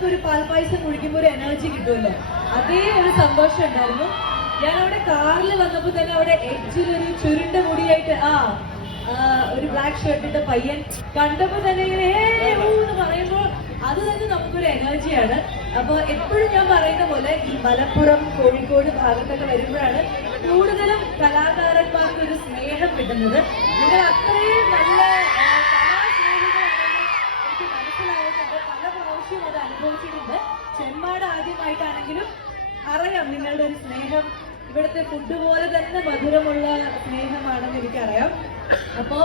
നമുക്കൊരു പാൽപ്പായസം കുടിക്കുമ്പോൾ ഒരു എനർജി കിട്ടുമല്ലോ, അതേ ഒരു സന്തോഷം ഉണ്ടായിരുന്നു. ഞാൻ അവിടെ കാറിൽ വന്നപ്പോ തന്നെ അവിടെ എഡ്ജിൽ ഒരു ചുരുണ്ട മുടിയായിട്ട് ഒരു ബ്ലാക്ക് ഷർട്ട് ഇട്ട പയ്യൻ കണ്ടപ്പോ തന്നെ ഇങ്ങനെ എന്ന് പറയുമ്പോൾ അത് തന്നെ നമുക്കൊരു എനർജിയാണ്. അപ്പൊ എപ്പോഴും ഞാൻ പറയുന്ന പോലെ ഈ മലപ്പുറം കോഴിക്കോട് ഭാഗത്തൊക്കെ വരുമ്പോഴാണ് കൂടുതലും കലാകാരന്മാർക്ക് ഒരു സ്നേഹം കിട്ടുന്നത്. നിങ്ങൾ അത്രയും നല്ല കലാസ്നേഹികളാണെന്ന് എനിക്ക് മനസ്സിലാവുന്നുണ്ട്. പല പ്രാവശ്യവും അത് അനുഭവിച്ചിട്ടുണ്ട്. ചെമ്മാട് ആദ്യമായിട്ടാണെങ്കിലും അറിയാം നിങ്ങളുടെ ഒരു സ്നേഹം ഇവിടുത്തെ ഫുഡ് പോലെ തന്നെ മധുരമുള്ള സ്നേഹമാണെന്ന് എനിക്കറിയാം. അപ്പോ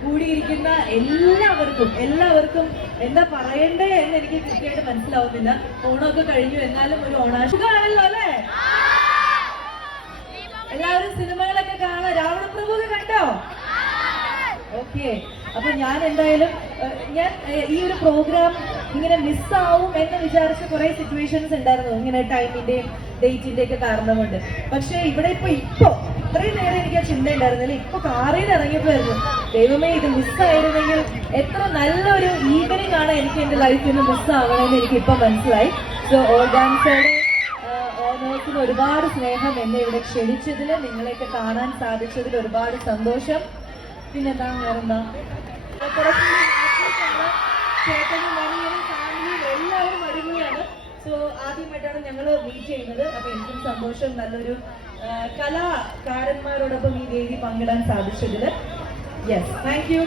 കൂടിയിരിക്കുന്ന എല്ലാവർക്കും എന്താ പറയണ്ടേ എന്ന് എനിക്ക് കൃത്യമായിട്ട് മനസ്സിലാവുന്നില്ല. ഓണമൊക്കെ കഴിഞ്ഞു, എന്നാലും ഒരു ഓണാശുഖമാണല്ലോ അല്ലേ? എല്ലാവരും സിനിമകളൊക്കെ കാണാം. രാവണപ്രഭു കണ്ടോ? ഓക്കെ. അപ്പൊ ഞാൻ എന്തായാലും ഈ ഒരു പ്രോഗ്രാം ഇങ്ങനെ മിസ്സാവും എന്ന് വിചാരിച്ച കുറെ സിറ്റുവേഷൻസ് ഉണ്ടായിരുന്നു, ഇങ്ങനെ ടൈമിന്റെയും ഡേറ്റിന്റെ ഒക്കെ കാരണം കൊണ്ട്. പക്ഷെ ഇവിടെ ഇപ്പൊ ഇത്രയും നേരം എനിക്ക് ആ ചിന്ത ഉണ്ടായിരുന്നില്ല. ഇപ്പൊ കാറിൽ നിന്ന് ഇറങ്ങിയപ്പോഴായിരുന്നു ദൈവമേ ഇത് മിസ്സായിരുന്നെങ്കിൽ എത്ര നല്ലൊരു ഈവനിങ് ആണ് എനിക്ക് എന്റെ ലൈഫിൽ നിന്ന് മിസ്സാവണമെന്ന് എനിക്ക് ഇപ്പൊ മനസ്സിലായി. സോ ഓർഗാൻസയുടെ ഓണേഴ്സിന് ഒരുപാട് സ്നേഹം, എന്നെ ഇവിടെ ക്ഷണിച്ചതിൽ, നിങ്ങളെയൊക്കെ കാണാൻ സാധിച്ചതിൽ ഒരുപാട് സന്തോഷം. പിന്നെന്താ വേറെന്താ, ചേട്ടനും മണിയനും ഫാമിലിയും എല്ലാവരും അടിപൊളിയാണ്. സോ ആദ്യമായിട്ടാണ് ഞങ്ങൾ മീറ്റ് ചെയ്യുന്നത്. അപ്പൊ എനിക്കും സന്തോഷം നല്ലൊരു കലാകാരന്മാരോടൊപ്പം ഈ വേദി പങ്കിടാൻ സാധിച്ചതിൽ. Yes, thank you.